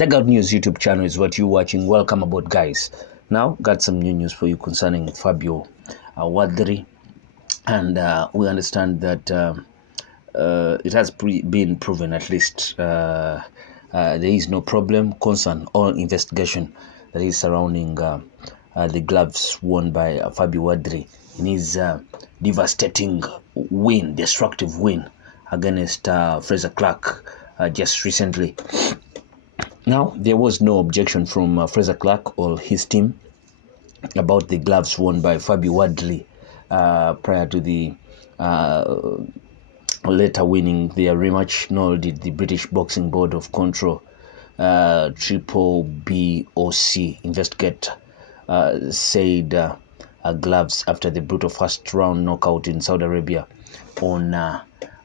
Dugout News YouTube channel is what you're watching. Welcome aboard, guys. Now, got some new news for you concerning Fabio Wardley, and we understand that it has been proven, at least there is no problem, concern, or investigation that is surrounding the gloves worn by Fabio Wardley in his devastating win, destructive win against Frazer Clarke just recently. Now, there was no objection from Frazer Clarke or his team about the gloves worn by Fabio Wardley prior to the later winning their rematch, nor did the British Boxing Board of Control BBBoC investigate said gloves after the brutal first round knockout in Saudi Arabia on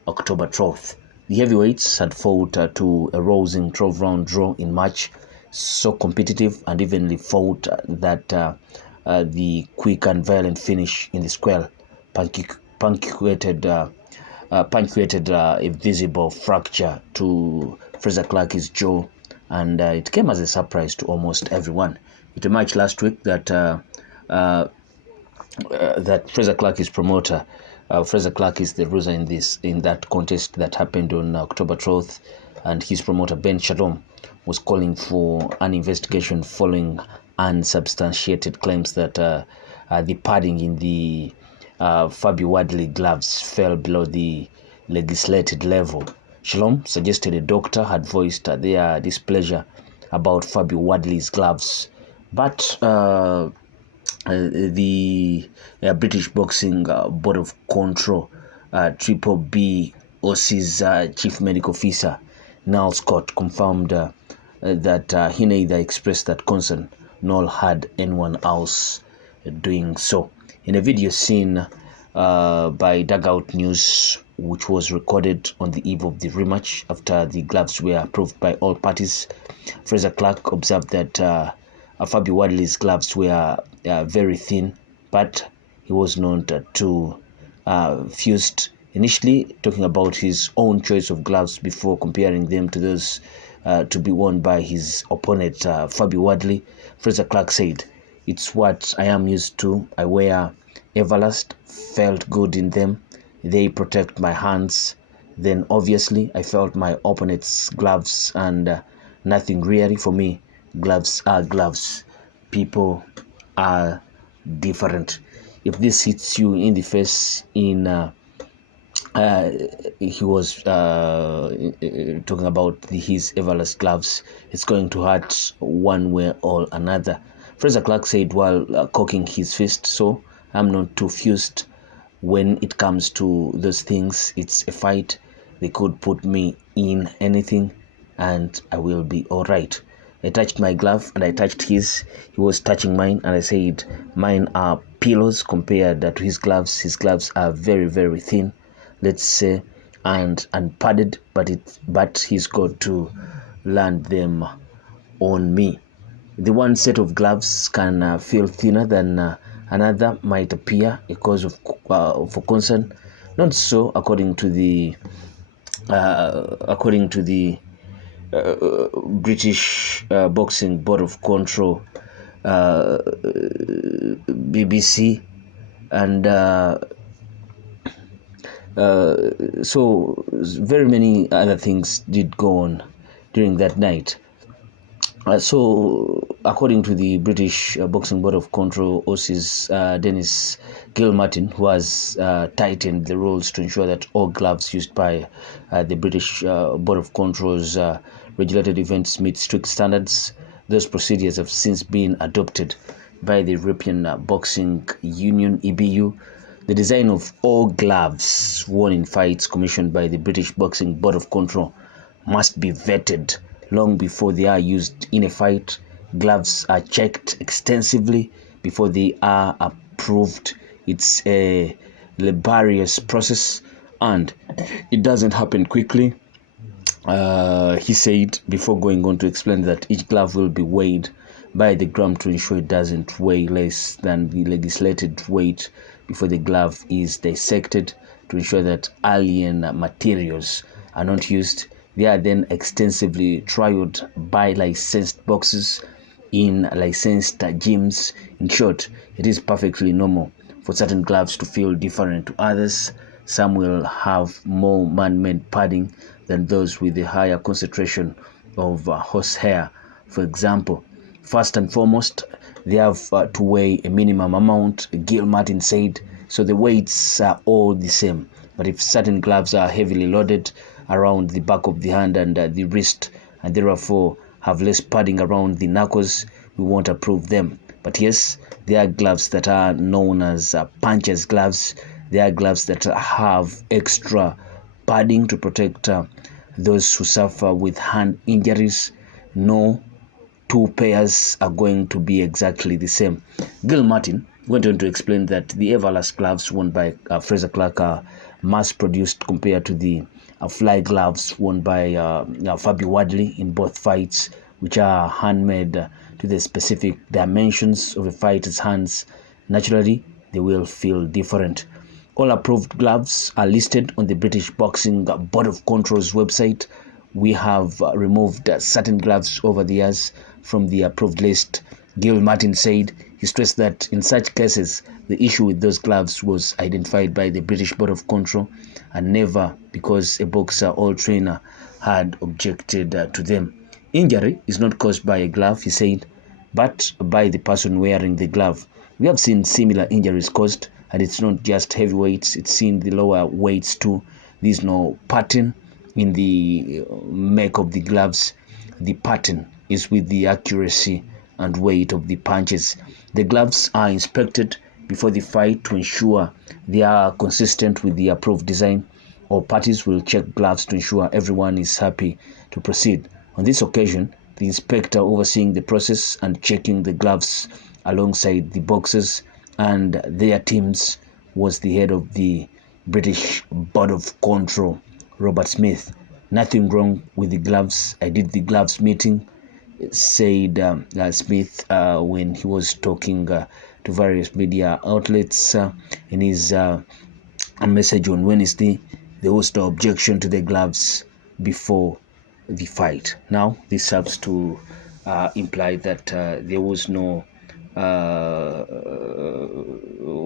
October 12th. The heavyweights had fought to a rousing 12-round draw in March, so competitive and evenly fought that the quick and violent finish in the square punctuated a visible fracture to Frazer Clarke's jaw, and it came as a surprise to almost everyone. It emerged last week that that Frazer Clarke's promoter, Frazer Clarke is the loser in that contest that happened on October 12th, and his promoter Ben Shalom was calling for an investigation following unsubstantiated claims that the padding in the Fabio Wardley gloves fell below the legislated level. Shalom suggested a doctor had voiced their displeasure about Fabio Wardley's gloves, but the British Boxing Board of Control, BBBoC's Chief Medical Officer, Niall Scott, confirmed that he neither expressed that concern nor had anyone else doing so. In a video seen by Dugout News, which was recorded on the eve of the rematch after the gloves were approved by all parties, Frazer Clarke observed that Fabio Wardley's gloves were very thin, but he was not too fused. Initially talking about his own choice of gloves before comparing them to those to be worn by his opponent Fabio Wardley, Frazer Clarke said, "It's what I am used to. I wear Everlast, felt good in them. They protect my hands. Then obviously I felt my opponent's gloves, and nothing really. For me, gloves are gloves. People are different. If this hits you in the face," he was talking about his Everlast gloves, "it's going to hurt one way or another." Frazer Clarke said while cocking his fist, "So I'm not too fused when it comes to those things. It's a fight. They could put me in anything and I will be all right. I touched my glove and I touched his. He was touching mine, and I said mine are pillows compared to his gloves. His gloves are very, very thin, let's say, and padded, but he's got to land them on me. The one set of gloves can feel thinner than another might appear a cause of for concern. Not so, according to the British Boxing Board of Control, BBC, and so very many other things did go on during that night. So, according to the British Boxing Board of Control, OC's Dennis Gilmartin, who has tightened the rules to ensure that all gloves used by the British Board of Control's regulated events meet strict standards. Those procedures have since been adopted by the European Boxing Union, EBU. The design of all gloves worn in fights commissioned by the British Boxing Board of Control must be vetted long before they are used in a fight. Gloves are checked extensively before they are approved. It's a laborious process and it doesn't happen quickly. He said, before going on to explain that each glove will be weighed by the gram to ensure it doesn't weigh less than the legislated weight before the glove is dissected to ensure that alien materials are not used. They are then extensively trialed by licensed boxers in licensed gyms. In short, it is perfectly normal for certain gloves to feel different to others. Some will have more man-made padding than those with a higher concentration of horsehair. For example, first and foremost, they have to weigh a minimum amount, Gil Martin said, so the weights are all the same. But if certain gloves are heavily loaded around the back of the hand and the wrist, and therefore have less padding around the knuckles, we won't approve them. But yes, there are gloves that are known as puncher's gloves. There are gloves that have extra padding to protect those who suffer with hand injuries. No two pairs are going to be exactly the same. Gil Martin went on to explain that the Everlast gloves worn by Frazer Clarke are mass-produced compared to the fly gloves worn by Fabio Wardley in both fights, which are handmade to the specific dimensions of a fighter's hands. Naturally, they will feel different. All approved gloves are listed on the British Boxing Board of Control's website. We have removed certain gloves over the years from the approved list. Gil Martin said. He stressed that in such cases, the issue with those gloves was identified by the British Board of Control and never because a boxer or trainer had objected to them. Injury is not caused by a glove, he said, but by the person wearing the glove. We have seen similar injuries caused, and it's not just heavyweights, it's in the lower weights too. There's no pattern in the make of the gloves. The pattern is with the accuracy and weight of the punches. The gloves are inspected before the fight to ensure they are consistent with the approved design. All parties will check gloves to ensure everyone is happy to proceed. On this occasion, the inspector overseeing the process and checking the gloves alongside the boxers and their teams was the head of the British Board of Control, Robert Smith. Nothing wrong with the gloves. I did the gloves meeting, said Smith when he was talking to various media outlets in his message on Wednesday. There was no objection to the gloves before the fight. Now, this serves to imply that there was no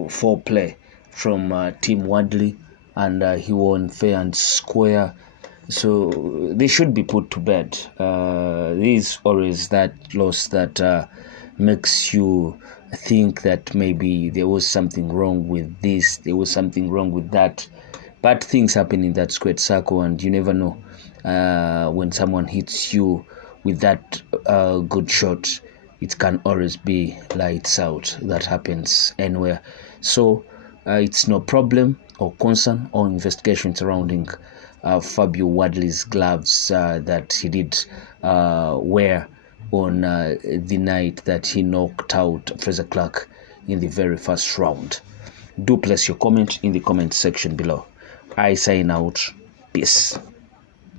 foreplay from Team Wardley, and he won fair and square. So they should be put to bed. There is always that loss that makes you think that maybe there was something wrong with this, there was something wrong with that. But things happen in that squared circle, and you never know when someone hits you with that good shot. It can always be lights out. That happens anywhere. So it's no problem or concern or investigation surrounding Fabio Wardley's gloves that he did wear on the night that he knocked out Frazer Clarke in the very first round. Do place your comment in the comment section below. I sign out. Peace.